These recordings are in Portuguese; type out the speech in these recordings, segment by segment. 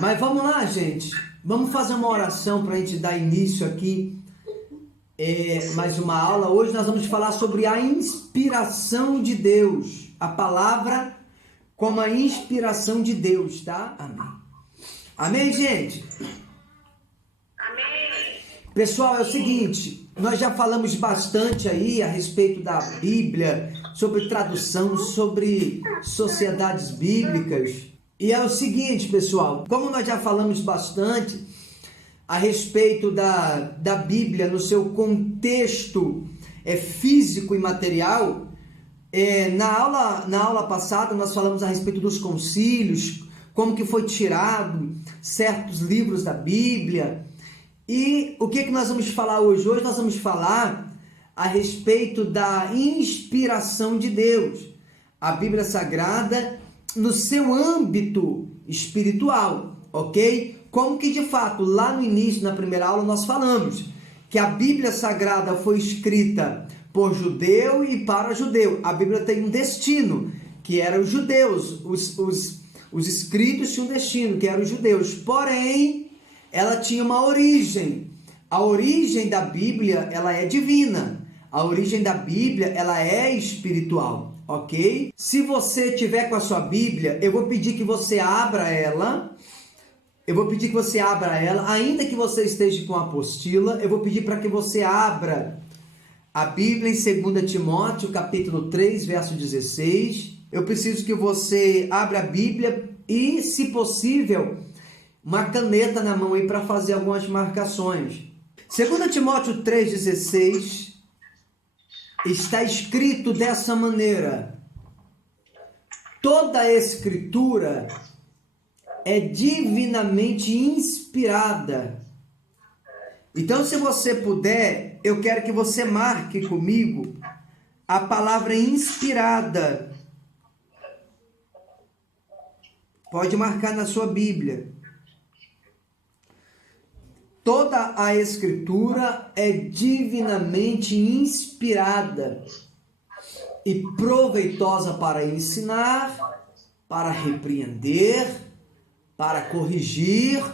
Mas vamos lá, gente. Vamos fazer uma oração para a gente dar início aqui. Mais uma aula. Hoje nós vamos falar sobre a inspiração de Deus. A palavra como a inspiração de Deus, tá? Amém. Amém, gente? Amém. Pessoal, é o seguinte, nós já falamos bastante aí a respeito da Bíblia, sobre tradução, sobre sociedades bíblicas. E é o seguinte, pessoal, como nós já falamos bastante a respeito da Bíblia no seu contexto físico e material, na aula passada nós falamos a respeito dos concílios, como que foi tirado certos livros da Bíblia. E o que nós vamos falar hoje? Hoje nós vamos falar a respeito da inspiração de Deus. A Bíblia Sagrada no seu âmbito espiritual, ok? Como que de fato, lá no início, na primeira aula, nós falamos que a Bíblia Sagrada foi escrita por judeu e para judeu. A Bíblia tem um destino, que eram os judeus. Os escritos tinham um destino, que eram os judeus. Porém, ela tinha uma origem. A origem da Bíblia, ela é divina. A origem da Bíblia, ela é espiritual, ok? Se você tiver com a sua Bíblia, eu vou pedir que você abra ela. Ainda que você esteja com a apostila, eu vou pedir para que você abra a Bíblia em 2 Timóteo, capítulo 3, verso 16. Eu preciso que você abra a Bíblia e, se possível, uma caneta na mão aí para fazer algumas marcações. 2 Timóteo 3,16 está escrito dessa maneira: toda a Escritura é divinamente inspirada. Então, se você puder, eu quero que você marque comigo a palavra inspirada. Pode marcar na sua Bíblia. Toda a Escritura é divinamente inspirada e proveitosa para ensinar, para repreender, para corrigir,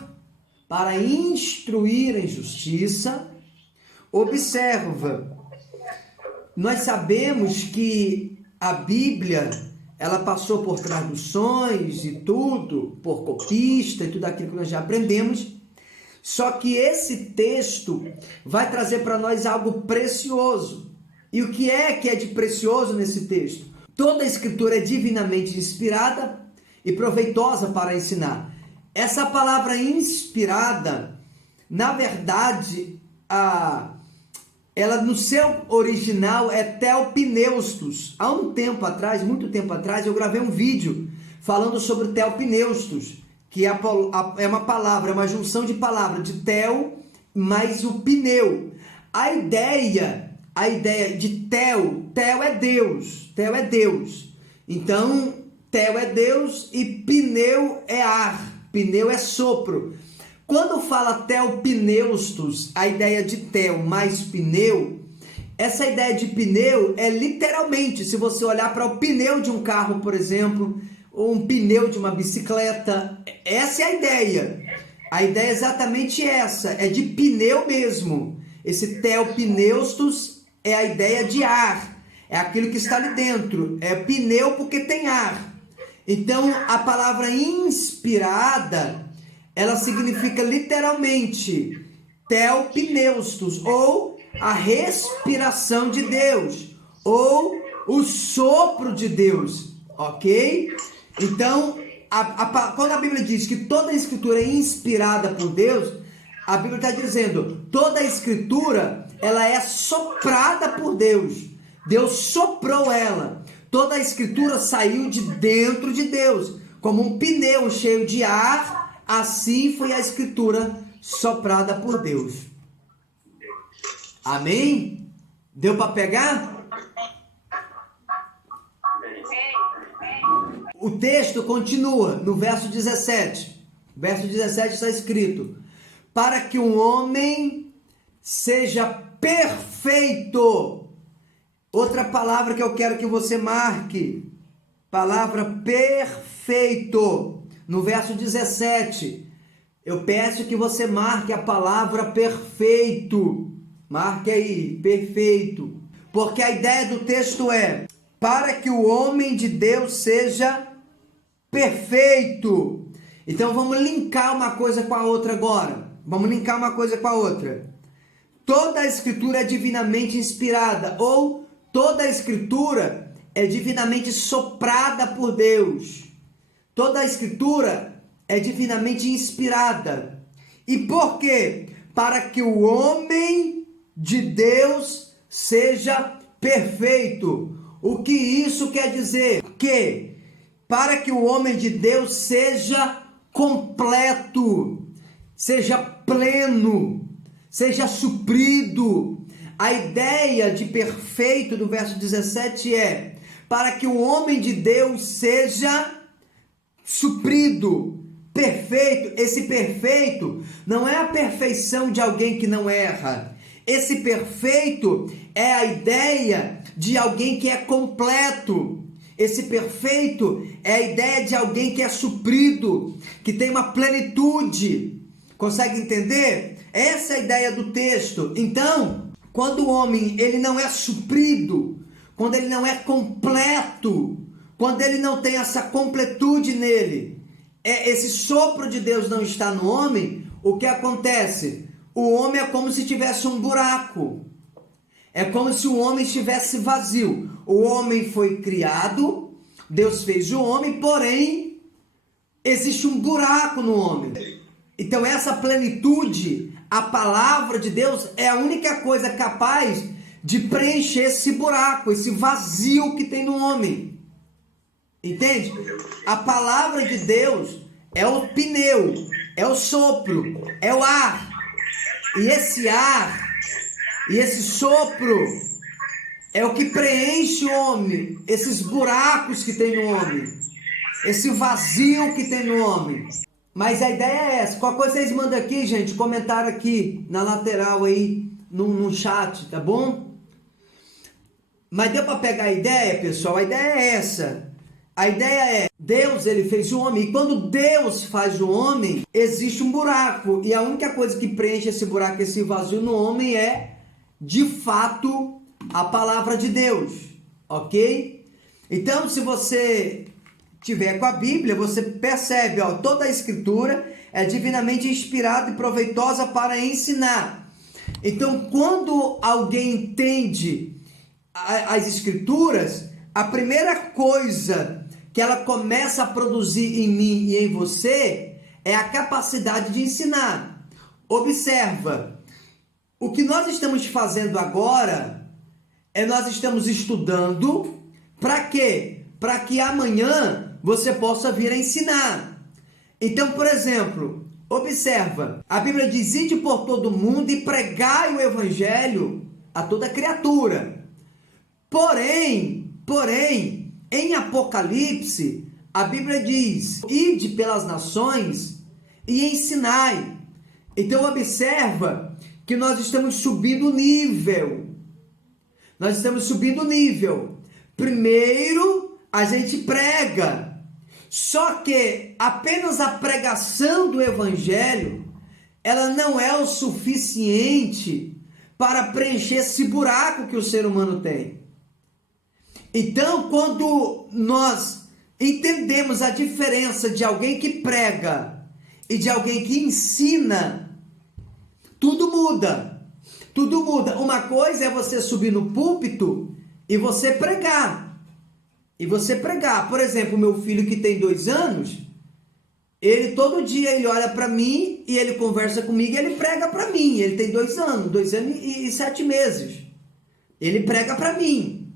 para instruir em justiça. Observa, nós sabemos que a Bíblia, ela passou por traduções e tudo, por copista e tudo aquilo que nós já aprendemos. Só que esse texto vai trazer para nós algo precioso. E o que é de precioso nesse texto? Toda a Escritura é divinamente inspirada e proveitosa para ensinar. Essa palavra inspirada, na verdade, ela no seu original é theopneustos. Há um tempo atrás, muito tempo atrás, eu gravei um vídeo falando sobre theopneustos, que é uma palavra, é uma junção de palavras, de theo mais o pneu. A ideia de theo é Deus, Então, theo é Deus e pneu é ar, pneu é sopro. Quando fala theopneustos, a ideia de theo mais pneu, essa ideia de pneu é literalmente, se você olhar para o pneu de um carro, por exemplo, ou um pneu de uma bicicleta, essa é a ideia. A ideia é exatamente essa, é de pneu mesmo. Esse theopneustos é a ideia de ar, é aquilo que está ali dentro, é pneu porque tem ar. Então, a palavra inspirada, ela significa literalmente theopneustos, ou a respiração de Deus, ou o sopro de Deus, ok? Então, quando a Bíblia diz que toda a Escritura é inspirada por Deus, a Bíblia está dizendo, toda a Escritura, ela é soprada por Deus. Deus soprou ela. Toda a Escritura saiu de dentro de Deus. Como um pneu cheio de ar, assim foi a Escritura soprada por Deus. Amém? Deu para pegar? O texto continua no verso 17. Verso 17 está escrito: para que um homem seja perfeito. Outra palavra que eu quero que você marque. Palavra perfeito. No verso 17. Eu peço que você marque a palavra perfeito. Marque aí, perfeito. Porque a ideia do texto é: para que o homem de Deus seja perfeito. Então vamos linkar uma coisa com a outra agora. Vamos linkar uma coisa com a outra. Toda a escritura é divinamente inspirada, ou toda a escritura é divinamente soprada por Deus. Toda a escritura é divinamente inspirada. E por quê? Para que o homem de Deus seja perfeito. O que isso quer dizer? Que para que o homem de Deus seja completo, seja pleno, seja suprido. A ideia de perfeito do verso 17 é: para que o homem de Deus seja suprido, perfeito. Esse perfeito não é a perfeição de alguém que não erra. Esse perfeito é a ideia de alguém que é completo. Esse perfeito é a ideia de alguém que é suprido, que tem uma plenitude. Consegue entender? Essa é a ideia do texto. Então, quando o homem ele não é suprido, quando ele não é completo, quando ele não tem essa completude nele, esse sopro de Deus não está no homem, o que acontece? O homem é como se tivesse um buraco. É como se o homem estivesse vazio. O homem foi criado, Deus fez o homem, porém, existe um buraco no homem. Então essa plenitude, a palavra de Deus, é a única coisa capaz de preencher esse buraco, esse vazio que tem no homem. Entende? A palavra de Deus é o pneu, é o sopro, é o ar. E esse ar e esse sopro é o que preenche o homem, esses buracos que tem no homem, esse vazio que tem no homem. Mas a ideia é essa. Qualquer coisa vocês mandam aqui, gente, comentário aqui na lateral aí, no chat, tá bom? Mas deu para pegar a ideia, pessoal? A ideia é essa. A ideia é, Deus ele fez o homem, e quando Deus faz o homem, existe um buraco, e a única coisa que preenche esse buraco, esse vazio no homem é, de fato, a palavra de Deus, ok? Então, se você tiver com a Bíblia, você percebe, ó, toda a escritura é divinamente inspirada e proveitosa para ensinar. Então, quando alguém entende as escrituras, a primeira coisa que ela começa a produzir em mim e em você é a capacidade de ensinar. Observa, o que nós estamos fazendo agora é nós estamos estudando para quê? Para que amanhã você possa vir a ensinar. Então, por exemplo, observa, a Bíblia diz: ide por todo mundo e pregai o evangelho a toda criatura. Porém, em Apocalipse, a Bíblia diz: ide pelas nações e ensinai. Então observa que nós estamos subindo o nível. Nós estamos subindo o nível. Primeiro, a gente prega. Só que apenas a pregação do evangelho, ela não é o suficiente para preencher esse buraco que o ser humano tem. Então, quando nós entendemos a diferença de alguém que prega e de alguém que ensina, tudo muda. Tudo muda. Uma coisa é você subir no púlpito e você pregar. Por exemplo, meu filho que tem 2 anos, ele todo dia ele olha para mim e ele conversa comigo e ele prega para mim. Ele tem 2 anos, 2 anos e 7 meses. Ele prega para mim.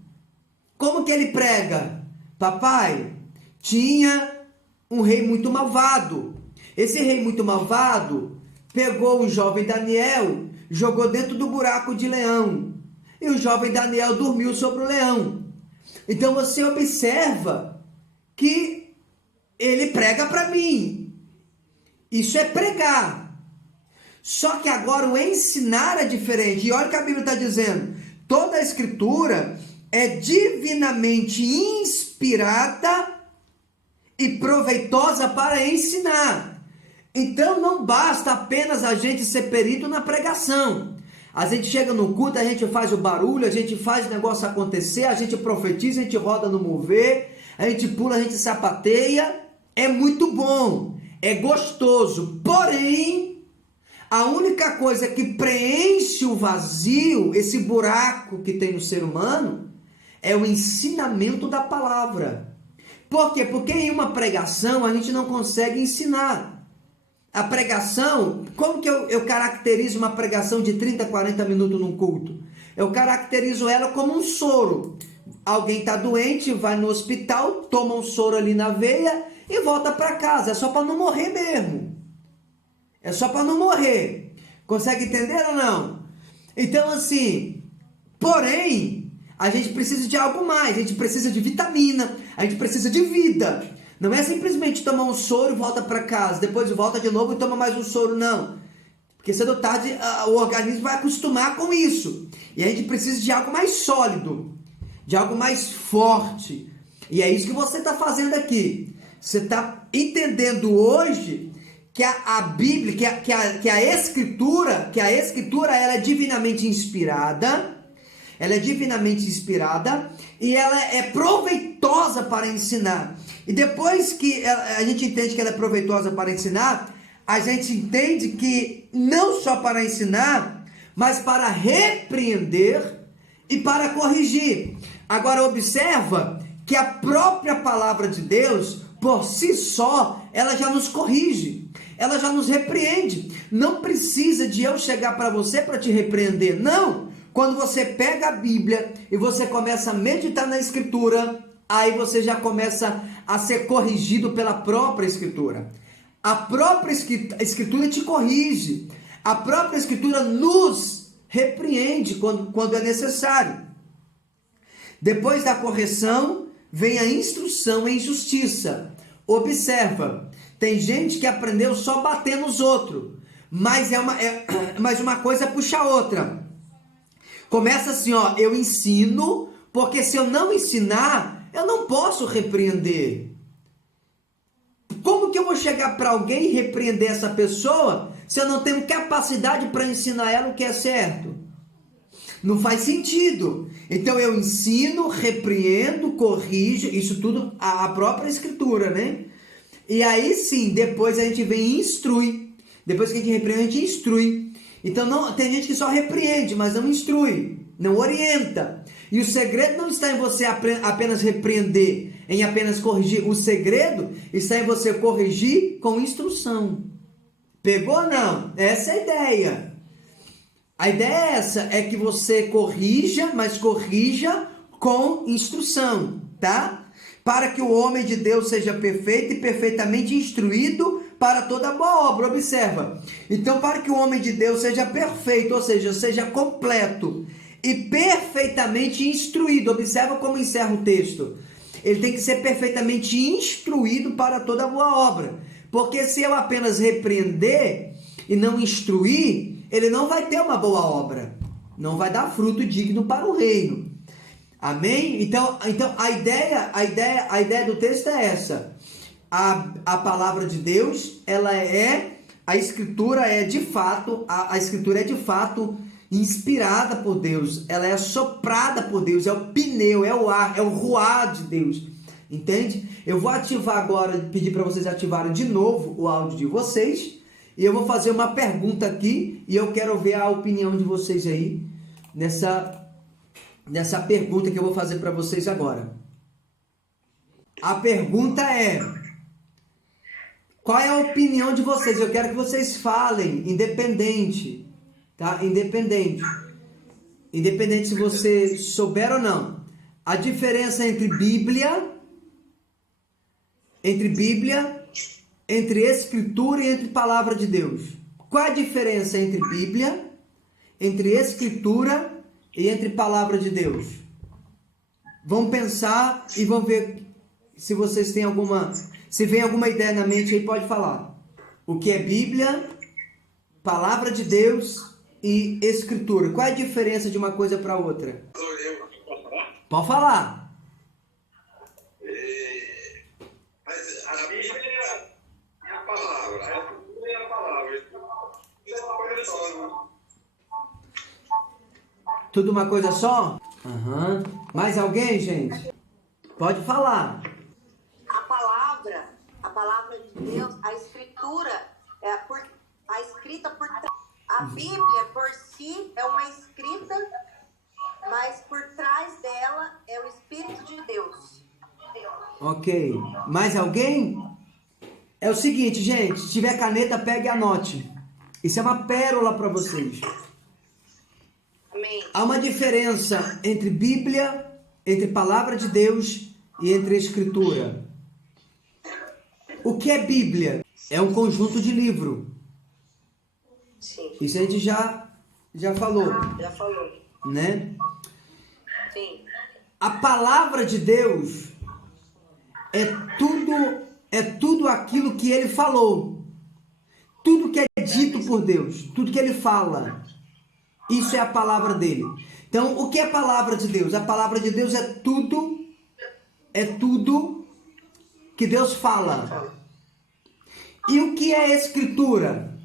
Como que ele prega? Papai, tinha um rei muito malvado. Esse rei muito malvado pegou o jovem Daniel, jogou dentro do buraco de leão. E o jovem Daniel dormiu sobre o leão. Então você observa que ele prega para mim. Isso é pregar. Só que agora o ensinar é diferente. E olha o que a Bíblia está dizendo. Toda a escritura é divinamente inspirada e proveitosa para ensinar. Então não basta apenas a gente ser perito na pregação. A gente chega no culto, a gente faz o barulho, a gente faz o negócio acontecer, a gente profetiza, a gente roda no mover, a gente pula, a gente sapateia. É muito bom, é gostoso. Porém, a única coisa que preenche o vazio, esse buraco que tem no ser humano, é o ensinamento da palavra. Por quê? Porque em uma pregação a gente não consegue ensinar. A pregação, como que eu caracterizo uma pregação de 30, 40 minutos num culto? Eu caracterizo ela como um soro. Alguém está doente, vai no hospital, toma um soro ali na veia e volta para casa. É só para não morrer mesmo. É só para não morrer. Consegue entender ou não? Então assim, porém, a gente precisa de algo mais. A gente precisa de vitamina, a gente precisa de vida. Não é simplesmente tomar um soro e volta para casa, depois volta de novo e toma mais um soro, não. Porque cedo ou tarde o organismo vai acostumar com isso. E a gente precisa de algo mais sólido, de algo mais forte. E é isso que você está fazendo aqui. Você está entendendo hoje que a Bíblia, que a Escritura ela é divinamente inspirada. Ela é divinamente inspirada e ela é proveitosa para ensinar. E depois que a gente entende que ela é proveitosa para ensinar, a gente entende que não só para ensinar, mas para repreender e para corrigir. Agora observa que a própria palavra de Deus, por si só, ela já nos corrige, ela já nos repreende. Não precisa de eu chegar para você para te repreender, não. Quando você pega a Bíblia e você começa a meditar na Escritura, aí você já começa a ser corrigido pela própria Escritura. A própria Escritura te corrige. A própria Escritura nos repreende quando é necessário. Depois da correção, vem a instrução em justiça. Observa, tem gente que aprendeu só bater nos outros, mas uma coisa puxa a outra. Começa assim, ó, eu ensino, porque se eu não ensinar, eu não posso repreender. Como que eu vou chegar para alguém e repreender essa pessoa se eu não tenho capacidade para ensinar ela o que é certo? Não faz sentido. Então eu ensino, repreendo, corrijo, isso tudo a própria Escritura, né? E aí sim, depois a gente vem e instrui. Depois que a gente repreende, a gente instrui. Então não, tem gente que só repreende, mas não instrui, não orienta. E o segredo não está em você apenas repreender, em apenas corrigir. O segredo está em você corrigir com instrução. Pegou ou não? Essa é a ideia. A ideia é essa, é que você corrija, mas corrija com instrução, tá? Para que o homem de Deus seja perfeito e perfeitamente instruído para toda boa obra. Observa. Então, para que o homem de Deus seja perfeito, ou seja, seja completo e perfeitamente instruído. Observa como encerra o texto. Ele tem que ser perfeitamente instruído para toda boa obra. Porque se eu apenas repreender e não instruir, ele não vai ter uma boa obra. Não vai dar fruto digno para o reino. Amém? Então a ideia do texto é essa. A palavra de Deus, a Escritura é de fato, a Escritura é de fato inspirada por Deus, ela é soprada por Deus, é o pneu, é o ar, é o ruar de Deus, entende? Eu vou ativar agora, pedir para vocês ativarem de novo o áudio de vocês, e eu vou fazer uma pergunta aqui, e eu quero ver a opinião de vocês aí, nessa pergunta que eu vou fazer para vocês agora. A pergunta é: qual é a opinião de vocês? Eu quero que vocês falem, independente, tá? Independente se você souber ou não. A diferença entre Bíblia, entre Escritura e entre Palavra de Deus. Qual a diferença entre Bíblia, entre Escritura e entre Palavra de Deus? Vamos pensar e vamos ver se vocês têm se vem alguma ideia na mente aí, pode falar. O que é Bíblia, Palavra de Deus e Escritura? Qual é a diferença de uma coisa para outra? Posso falar? Pode falar. Mas a Bíblia é a palavra. Tudo uma coisa só? Aham. Mais alguém, gente? Pode falar. A palavra de Deus, a escritura, a escrita por trás. A Bíblia por si é uma escrita, mas por trás dela é o Espírito de Deus. Ok. Mais alguém? É o seguinte, gente. Se tiver caneta, pegue e anote. Isso é uma pérola para vocês. Amém. Há uma diferença entre Bíblia, entre Palavra de Deus e entre Escritura. O que é Bíblia? É um conjunto de livro. Sim. Isso a gente já falou, Já falou. né? Sim. A Palavra de Deus é tudo aquilo que Ele falou. Tudo que é dito por Deus, tudo que Ele fala. Isso é a palavra dele. Então, o que é a palavra de Deus? A palavra de Deus é tudo que Deus fala. E o que é escritura?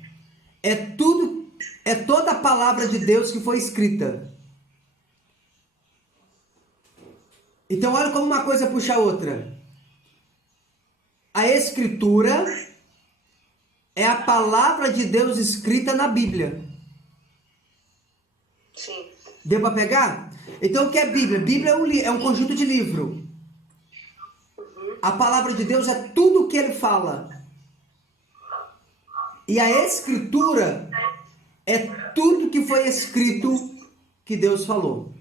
É toda a palavra de Deus que foi escrita. Então, olha como uma coisa puxa a outra. A escritura é a palavra de Deus escrita na Bíblia. Sim. Deu para pegar? Então, o que é Bíblia? Bíblia é um conjunto de livro. A palavra de Deus é tudo o que ele fala. E a escritura é tudo que foi escrito que Deus falou.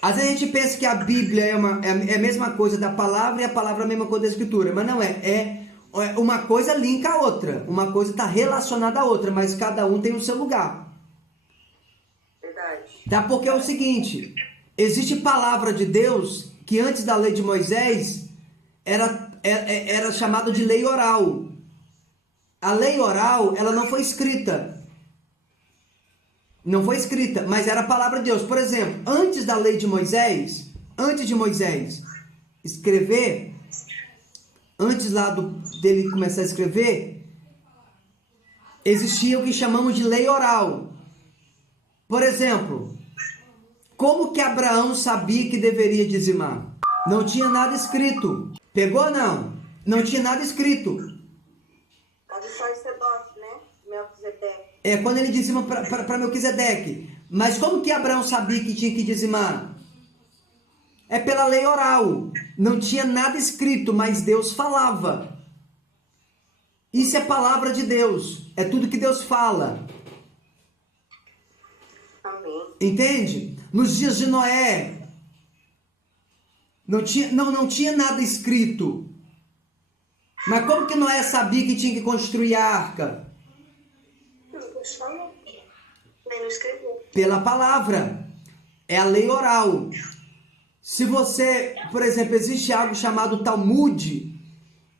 Às vezes a gente pensa que a Bíblia é a mesma coisa da palavra e a palavra é a mesma coisa da escritura. Mas não é. Uma coisa linka a outra. Uma coisa está relacionada à outra, mas cada um tem o seu lugar. Verdade. Tá? Porque é o seguinte, existe palavra de Deus que antes da lei de Moisés era chamada de lei oral. A lei oral, ela não foi escrita. Não foi escrita, mas era a palavra de Deus. Por exemplo, antes da lei de Moisés, antes de Moisés escrever, antes lá dele começar a escrever, existia o que chamamos de lei oral. Por exemplo, como que Abraão sabia que deveria dizimar? Não tinha nada escrito. Pegou não? Não tinha nada escrito. Pode só Sacerdote, né? Melquisedeque. É quando ele dizima para Melquisedeque. Mas como que Abraão sabia que tinha que dizimar? É pela lei oral. Não tinha nada escrito, mas Deus falava. Isso é palavra de Deus. É tudo que Deus fala. Amém. Entende? Nos dias de Noé, não tinha nada escrito. Mas como que Noé sabia que tinha que construir a arca? Deus falou. Nem não escreveu. Pela palavra. É a lei oral. Se você, por exemplo, existe algo chamado Talmud.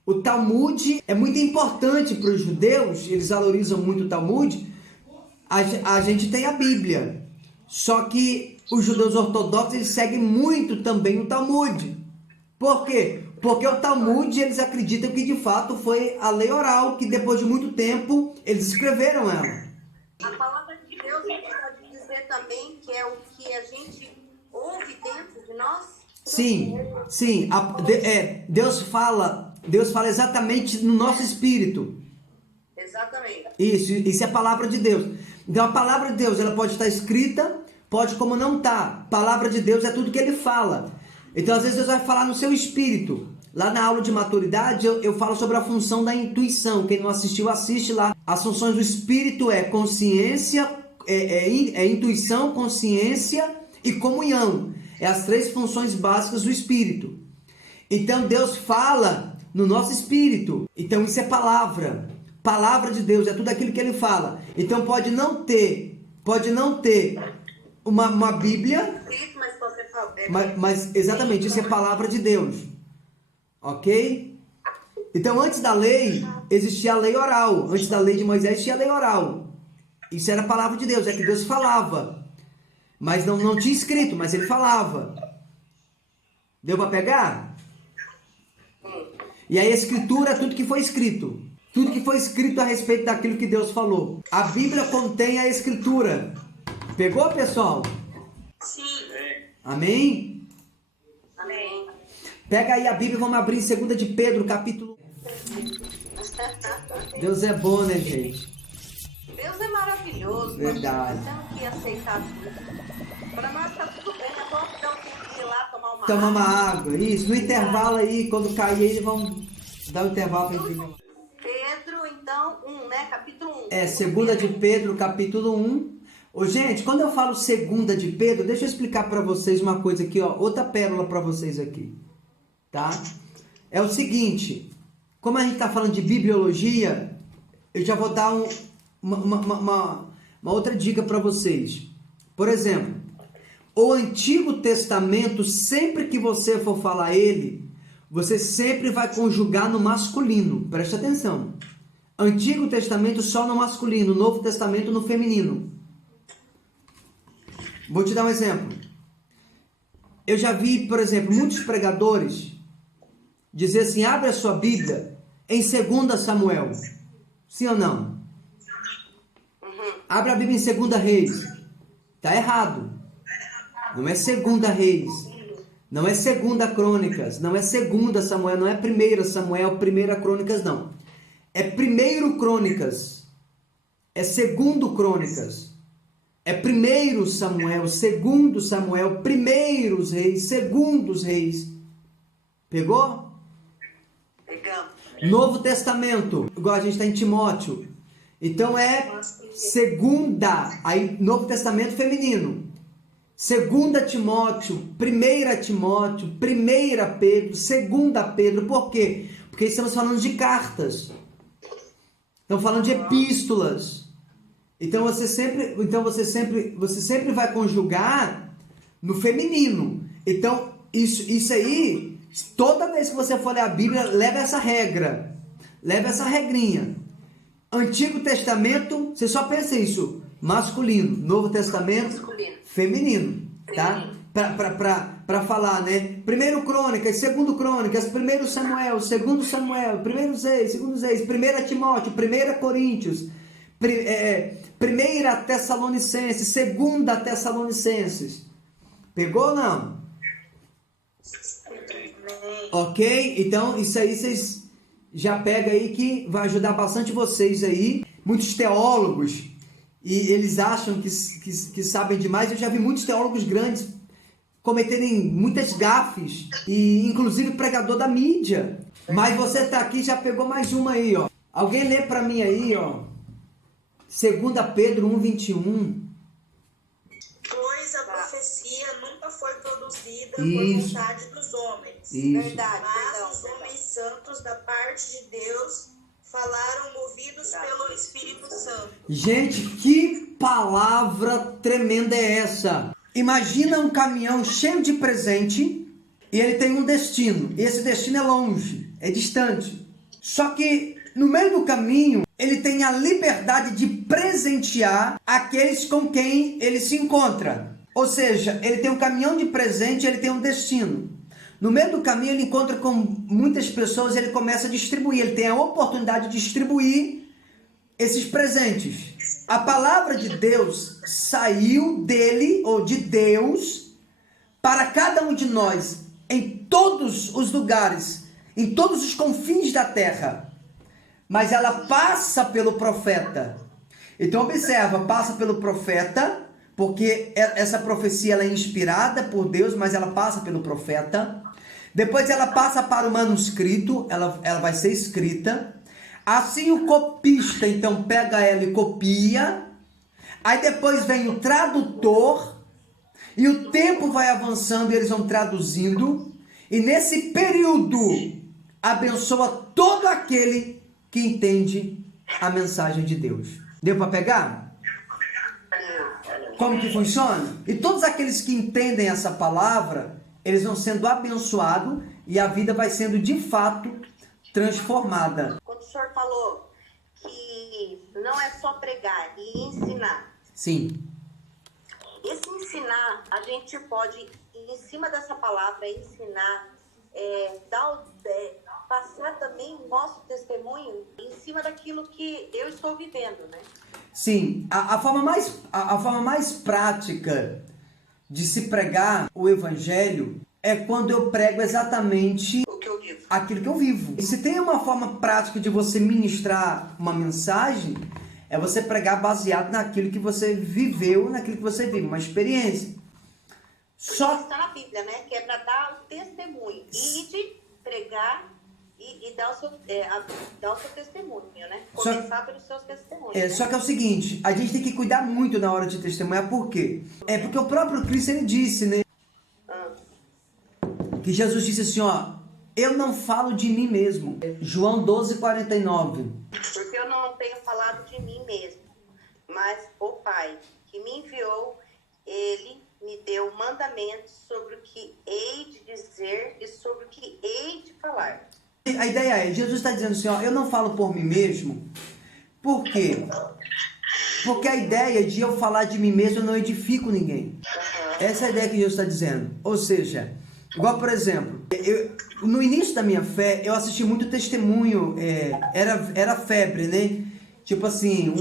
O Talmud é muito importante para os judeus, eles valorizam muito o Talmud. A gente tem a Bíblia. Só que os judeus ortodoxos eles seguem muito também o Talmud. Por quê? Porque o Talmud eles acreditam que de fato foi a lei oral, que depois de muito tempo eles escreveram ela. A palavra de Deus, a gente pode dizer também que é o que a gente ouve dentro de nós? Sim. Deus fala exatamente no nosso espírito. Exatamente. Isso é a palavra de Deus. Então a palavra de Deus ela pode estar escrita, pode como não está. Palavra de Deus é tudo que ele fala. Então às vezes Deus vai falar no seu espírito. Lá na aula de maturidade eu falo sobre a função da intuição. Quem não assistiu, assiste lá. As funções do espírito é consciência, intuição, consciência e comunhão. É as três funções básicas do espírito. Então Deus fala no nosso espírito. Então isso é palavra. Palavra de Deus é tudo aquilo que ele fala. Então pode não ter uma Bíblia, mas exatamente isso é palavra de Deus. Ok? Então antes da lei existia a lei oral. Antes da lei de Moisés existia a lei oral. Isso era a palavra de Deus, é que Deus falava. Mas não tinha escrito, mas ele falava. Deu para pegar? E a escritura é tudo que foi escrito. Tudo que foi escrito a respeito daquilo que Deus falou. A Bíblia contém a Escritura. Pegou, pessoal? Sim. Amém? Amém. Pega aí a Bíblia e vamos abrir em 2 de Pedro, capítulo 1. Deus é bom, né, gente? Deus é maravilhoso. Verdade. Nós temos que aceitar tudo. Para nós tá tudo bem. É bom que eu ir lá tomar uma Tomar água. uma água. Isso, no intervalo aí, quando cair, eles vão dar um intervalo para gente. Pedro, então, 1, né? Capítulo 1. 2 de Pedro, capítulo 1. Ô, gente, quando eu falo 2 de Pedro, deixa eu explicar para vocês uma coisa aqui, ó. Outra pérola para vocês aqui. Tá? É o seguinte. Como a gente está falando de bibliologia, eu já vou dar uma outra dica para vocês. Por exemplo, o Antigo Testamento, sempre que você for falar ele, você sempre vai conjugar no masculino. Preste atenção. Antigo Testamento só no masculino, Novo Testamento no feminino. Vou te dar um exemplo. Eu já vi, por exemplo, muitos pregadores dizer assim, abre a sua Bíblia em 2 Samuel. Sim ou não? Abre a Bíblia em 2 Reis. Está errado. Não é 2 Reis. Não é 2 Crônicas. Não é 2 Samuel. Não é 1 Samuel, 1 Crônicas, não. É 1 Crônicas. É 2 Crônicas. É 1 Samuel, 2 Samuel, 1 Reis, 2 Reis. Pegou? Pegamos. Novo Testamento, igual a gente está em Timóteo. Então é 2, aí Novo Testamento feminino. 2 Timóteo, 1 Timóteo, 1 Pedro, 2 Pedro. Por quê? Porque estamos falando de cartas. Estamos falando de epístolas. Então você sempre vai conjugar no feminino. Então isso aí, toda vez que você for ler a Bíblia, leva essa regra, leva essa regrinha. Antigo Testamento, você só pensa isso, masculino. Novo Testamento, Masculino. feminino, tá? Para falar, né? 1 Crônicas, 2 Crônicas, 1 Samuel, 2 Samuel, 1 Reis, 2 Reis, 1 Timóteo, 1 Coríntios, 1 Tessalonicenses, 2 Tessalonicenses. Pegou ou não? Ok? Então, isso aí vocês já pegam aí que vai ajudar bastante vocês aí. Muitos teólogos, e eles acham que sabem demais. Eu já vi muitos teólogos grandes cometerem muitas gafes, e inclusive pregador da mídia. Mas você tá aqui, já pegou mais uma aí, ó. Alguém lê para mim aí, ó. 2 Pedro 1:21. Pois a profecia nunca foi produzida por Isso. vontade dos homens. Isso. Verdade, Mas os homens santos da parte de Deus falaram movidos pelo Espírito Santo. Gente, que palavra tremenda é essa? Imagina um caminhão cheio de presente e ele tem um destino. E esse destino é longe, é distante. Só que no meio do caminho, ele tem a liberdade de presentear aqueles com quem ele se encontra. Ou seja, ele tem um caminhão de presente, ele tem um destino. No meio do caminho, ele encontra com muitas pessoas e ele começa a distribuir. Ele tem a oportunidade de distribuir esses presentes. A palavra de Deus saiu dele, ou de Deus, para cada um de nós, em todos os lugares, em todos os confins da terra. Mas ela passa pelo profeta. Então observa, passa pelo profeta, porque essa profecia ela é inspirada por Deus, mas ela passa pelo profeta. Depois ela passa para o manuscrito, ela vai ser escrita. Assim o copista então pega ela e copia. Aí depois vem o tradutor. E o tempo vai avançando e eles vão traduzindo. E nesse período abençoa todo aquele que entende a mensagem de Deus. Deu para pegar? Como que funciona? E todos aqueles que entendem essa palavra, eles vão sendo abençoados e a vida vai sendo de fato transformada. Quando o senhor falou que não é só pregar e ensinar. Sim. Esse ensinar, a gente pode, em cima dessa palavra, ensinar, passar também o nosso testemunho testemunho em cima daquilo que eu estou vivendo, né? Sim, a forma mais prática de se pregar o evangelho é quando eu prego exatamente O que eu vivo. aquilo que eu vivo. E se tem uma forma prática de você ministrar uma mensagem, é você pregar baseado naquilo que você viveu, naquilo que você vive, uma experiência. Só Está na Bíblia, né? Que é para dar o testemunho. E de pregar e dar o seu testemunho, né? Começar pelos seus testemunhos. Né? Só que é o seguinte, a gente tem que cuidar muito na hora de testemunhar, por quê? É porque o próprio Cristo, ele disse, né? Que Jesus disse assim, ó, eu não falo de mim mesmo. João 12:49. Porque eu não tenho falado de mim mesmo, mas o Pai que me enviou, ele me deu mandamentos sobre o que hei de dizer e sobre o que hei de falar. A ideia é, Jesus está dizendo assim, ó, eu não falo por mim mesmo. Por quê? Porque a ideia de eu falar de mim mesmo, eu não edifico ninguém. Essa é a ideia que Jesus está dizendo. Ou seja, igual por exemplo, no início da minha fé, eu assisti muito testemunho, era febre, né? Tipo assim,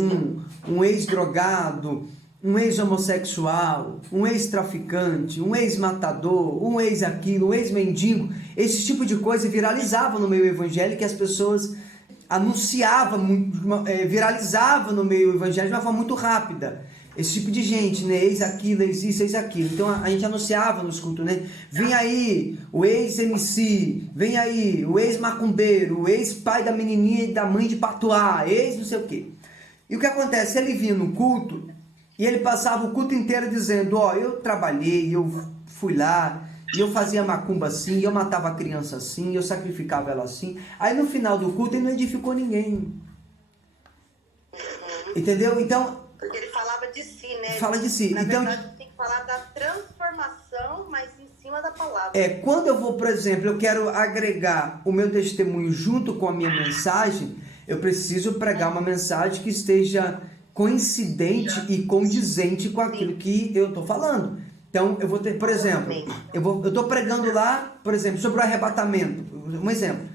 um ex-drogado, um ex-homossexual, um ex-traficante, um ex-matador, um ex-aquilo, um ex-mendigo. Esse tipo de coisa viralizava no meio evangélico e as pessoas anunciavam, viralizava no meio evangélico de uma forma muito rápida. Esse tipo de gente, né? Eis aquilo, eis isso, eis aquilo. Então a gente anunciava nos cultos, né? Vem aí o ex-MC, vem aí o ex-macumbeiro, o ex-pai da menininha e da mãe de Patuá, ex não sei o quê. E o que acontece? Ele vinha no culto e ele passava o culto inteiro dizendo, ó, eu trabalhei, eu fui lá, e eu fazia macumba assim, eu matava a criança assim, eu sacrificava ela assim. Aí no final do culto ele não edificou ninguém. Entendeu? Então... Porque ele falava de si, né? Fala de si. Na então, verdade, tem que falar da transformação, mas em cima da palavra. Quando eu vou, por exemplo, eu quero agregar o meu testemunho junto com a minha mensagem, eu preciso pregar uma mensagem que esteja coincidente e condizente com aquilo que eu estou falando. Então, eu vou ter, por exemplo, eu estou pregando lá, por exemplo, sobre o arrebatamento. Um exemplo.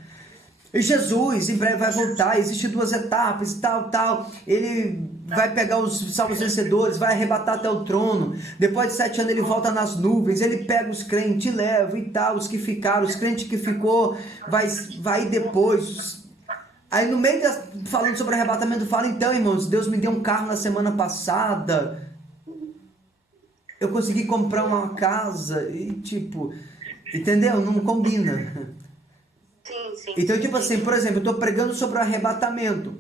E Jesus em breve vai voltar, existem 2 etapas e tal. Ele vai pegar os salvos vencedores, vai arrebatar até o trono. Depois de 7 anos ele volta nas nuvens, ele pega os crentes, leva e tal, os que ficaram, os crentes que ficou, vai depois. Aí no meio, falando sobre arrebatamento, fala, então, irmãos, Deus me deu um carro na semana passada, eu consegui comprar uma casa, e tipo, entendeu? Não combina. Sim. Então, tipo assim, por exemplo, eu estou pregando sobre o arrebatamento.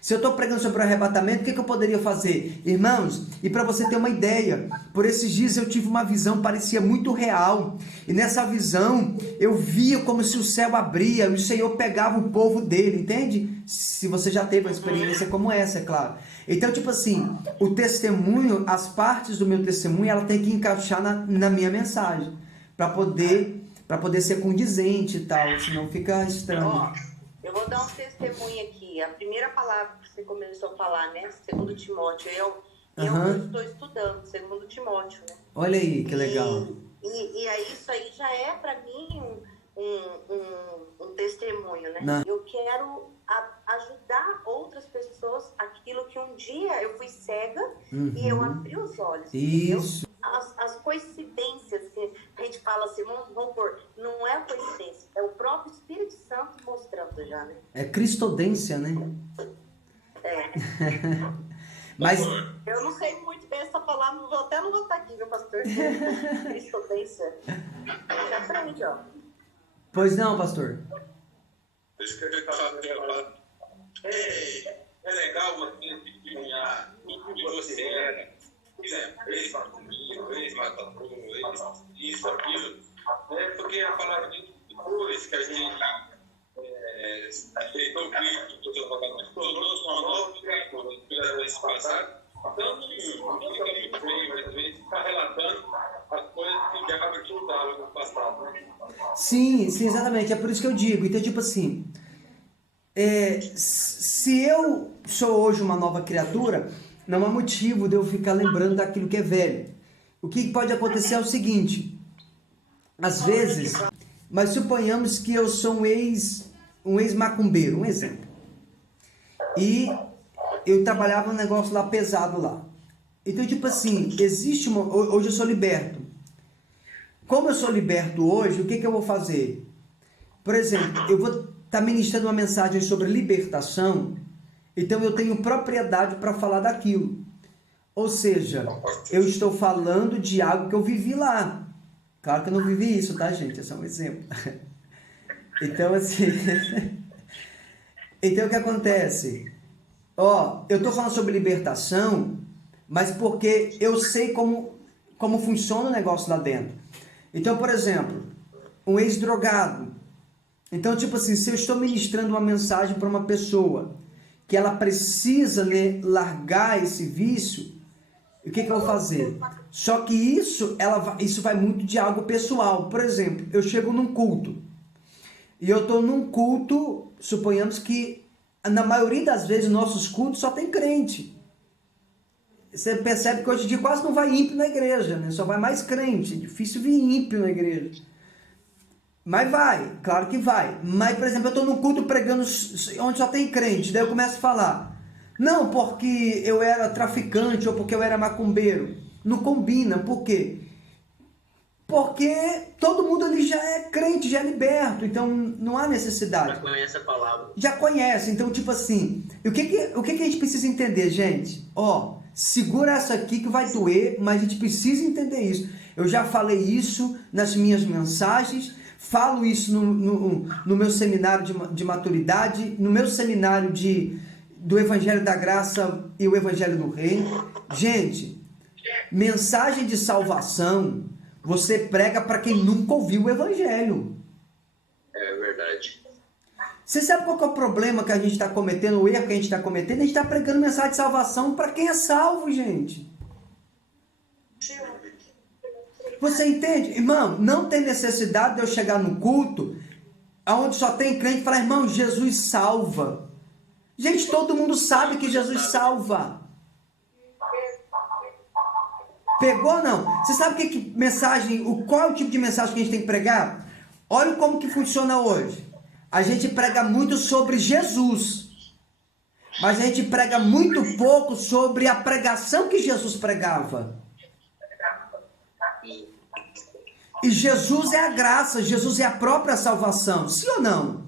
Se eu estou pregando sobre o arrebatamento, o que eu poderia fazer? Irmãos, e para você ter uma ideia, por esses dias eu tive uma visão, parecia muito real. E nessa visão, eu via como se o céu abria e o Senhor pegava o povo dele, entende? Se você já teve uma experiência como essa, é claro. Então, tipo assim, o testemunho, as partes do meu testemunho, ela tem que encaixar na minha mensagem, para poder ser condizente e tal, senão fica estranho. Ó, eu vou dar um testemunho aqui. A primeira palavra que você começou a falar, né? 2 Timóteo. Eu estou estudando 2 Timóteo, né? Olha aí, que legal. E aí, isso aí já é para mim um testemunho, né? Não. Eu quero ajudar outras pessoas aquilo que um dia eu fui cega e eu abri os olhos. Isso. Entendeu? As coincidências que a gente fala assim, vamos pôr, não é coincidência, é o próprio Espírito Santo mostrando já, né? É cristodência, né? Mas eu não sei muito bem essa palavra, vou até anotar aqui, meu pastor. Cristodência. Já aprende, ó. Pois não, pastor. Deixa que ele falar. É legal você testemunhar o que você era. Por exemplo, ex-macumbeiro, ex-matador, isso, aquilo. Porque a palavra de depois que a gente aceitou Cristo, tornou-se uma nova criatura pela vez passada. Então, não fica muito bem, às vezes, ficar relatando as coisas que já ajudaram no passado. Né? Sim, exatamente. É por isso que eu digo. Então, tipo assim, se eu sou hoje uma nova criatura, não há motivo de eu ficar lembrando daquilo que é velho. O que pode acontecer é o seguinte, às vezes, mas suponhamos que eu sou um ex-macumbeiro, um exemplo. E eu trabalhava um negócio lá pesado lá. Então, tipo assim, existe uma... Hoje eu sou liberto. Como eu sou liberto hoje, o que eu vou fazer? Por exemplo, eu vou estar ministrando uma mensagem sobre libertação, então eu tenho propriedade para falar daquilo. Ou seja, eu estou falando de algo que eu vivi lá. Claro que eu não vivi isso, tá, gente? É só um exemplo. Então, assim... Então, o que acontece? Eu estou falando sobre libertação, mas porque eu sei como funciona o negócio lá dentro. Então, por exemplo, um ex-drogado. Então, tipo assim, se eu estou ministrando uma mensagem para uma pessoa que ela precisa, né, largar esse vício, o que eu vou fazer? Só que isso vai muito de algo pessoal. Por exemplo, eu chego num culto. E eu estou num culto, suponhamos que na maioria das vezes nossos cultos só tem crente. Você percebe que hoje em dia quase não vai ímpio na igreja, né? Só vai mais crente. É difícil vir ímpio na igreja. Mas vai, claro que vai. Mas, por exemplo, eu estou num culto pregando onde só tem crente. Daí eu começo a falar. Não, porque eu era traficante ou porque eu era macumbeiro. Não combina. Por quê? Porque todo mundo ali já é crente, já é liberto. Então não há necessidade. Já conhece a palavra. Já conhece. Então, tipo assim, o que a gente precisa entender, gente? Segura essa aqui que vai doer, mas a gente precisa entender isso. Eu já falei isso nas minhas mensagens, falo isso no meu seminário de maturidade, no meu seminário do Evangelho da Graça e o Evangelho do Reino. Gente, mensagem de salvação, você prega para quem nunca ouviu o Evangelho. É verdade. Você sabe qual que é o problema que a gente está cometendo, o erro que a gente está cometendo? A gente está pregando mensagem de salvação para quem é salvo, gente. Você entende? Irmão, não tem necessidade de eu chegar no culto onde só tem crente e falar, irmão, Jesus salva. Gente, todo mundo sabe que Jesus salva. Pegou ou não? Você sabe qual é o tipo de mensagem que a gente tem que pregar? Olha como que funciona hoje. A gente prega muito sobre Jesus, mas a gente prega muito pouco sobre a pregação que Jesus pregava. E Jesus é a graça, Jesus é a própria salvação, sim ou não?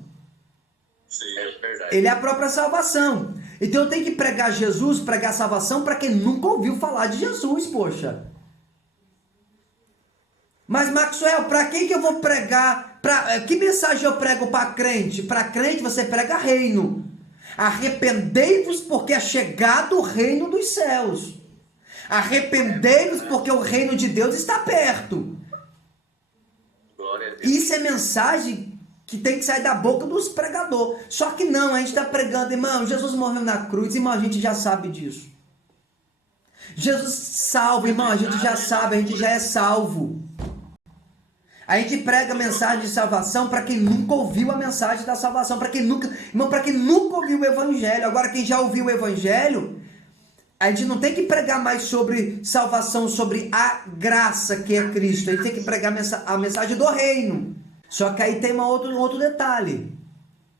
Sim, é verdade. Ele é a própria salvação. Então eu tenho que pregar Jesus, pregar salvação para quem nunca ouviu falar de Jesus, poxa. Mas Maxwell, para quem que eu vou pregar? Que mensagem eu prego para crente? Para crente você prega reino. Arrependei-vos porque é chegado o reino dos céus. Arrependei-vos porque o reino de Deus está perto. Glória a Deus. Isso é mensagem que tem que sair da boca dos pregadores. Só que não, a gente está pregando, irmão, Jesus morreu na cruz, irmão, a gente já sabe disso. Jesus salva, irmão, a gente já sabe, a gente já é salvo. A gente prega mensagem de salvação para quem nunca ouviu a mensagem da salvação, para quem nunca ouviu o Evangelho. Agora, quem já ouviu o Evangelho, a gente não tem que pregar mais sobre salvação, sobre a graça que é Cristo. A gente tem que pregar a mensagem do reino. Só que aí tem outro detalhe.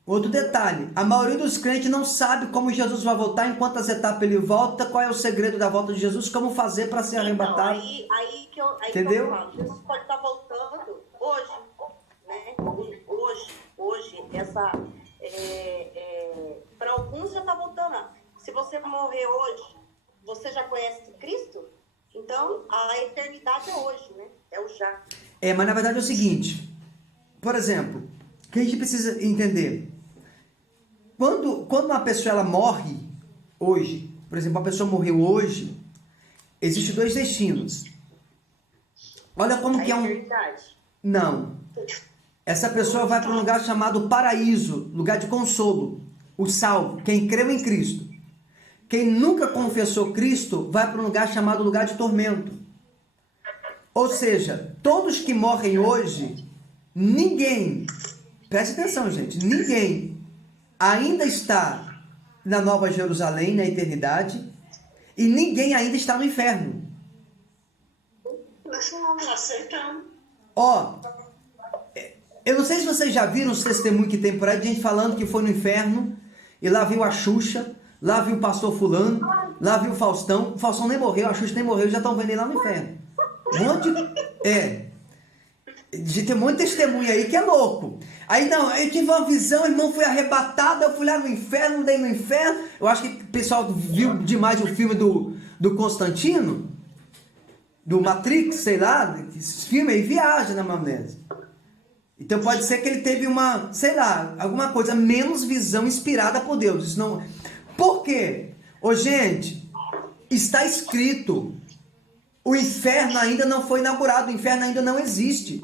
Outro detalhe. A maioria dos crentes não sabe como Jesus vai voltar, em quantas etapas ele volta, qual é o segredo da volta de Jesus, como fazer para ser arrebatado. Aí que eu Entendeu? falo, Jesus pode estar voltando hoje, né? Hoje, para alguns já está voltando. Se você morrer hoje, você já conhece Cristo? Então, a eternidade é hoje, né? É o já. Mas na verdade é o seguinte, por exemplo, o que a gente precisa entender? Quando uma pessoa ela morre hoje, por exemplo, uma pessoa morreu hoje, existem dois destinos. Olha como que é um... eternidade. Não. Essa pessoa vai para um lugar chamado paraíso, lugar de consolo, o salvo, quem creu em Cristo. Quem nunca confessou Cristo vai para um lugar chamado lugar de tormento. Ou seja, todos que morrem hoje, ninguém, preste atenção, gente, ninguém ainda está na Nova Jerusalém, na eternidade, e ninguém ainda está no inferno. Nós aceitamos. Eu não sei se vocês já viram os testemunhos que tem por aí de gente falando que foi no inferno, E lá viu a Xuxa, lá viu o pastor fulano, lá viu o Faustão. O Faustão nem morreu, a Xuxa nem morreu, já estão vendo ele lá no inferno. Um monte tem um monte de testemunha aí que é louco. Aí não, eu tive uma visão, o irmão foi arrebatado, eu fui lá no inferno, dei no inferno. Eu acho que o pessoal viu demais o filme do Constantino, do Matrix, sei lá, esse filme aí viaja na maionese. Então pode ser que ele teve uma, sei lá, alguma coisa menos visão inspirada por Deus. Isso não. Por quê? Ô gente, está escrito, o inferno ainda não foi inaugurado, o inferno ainda não existe.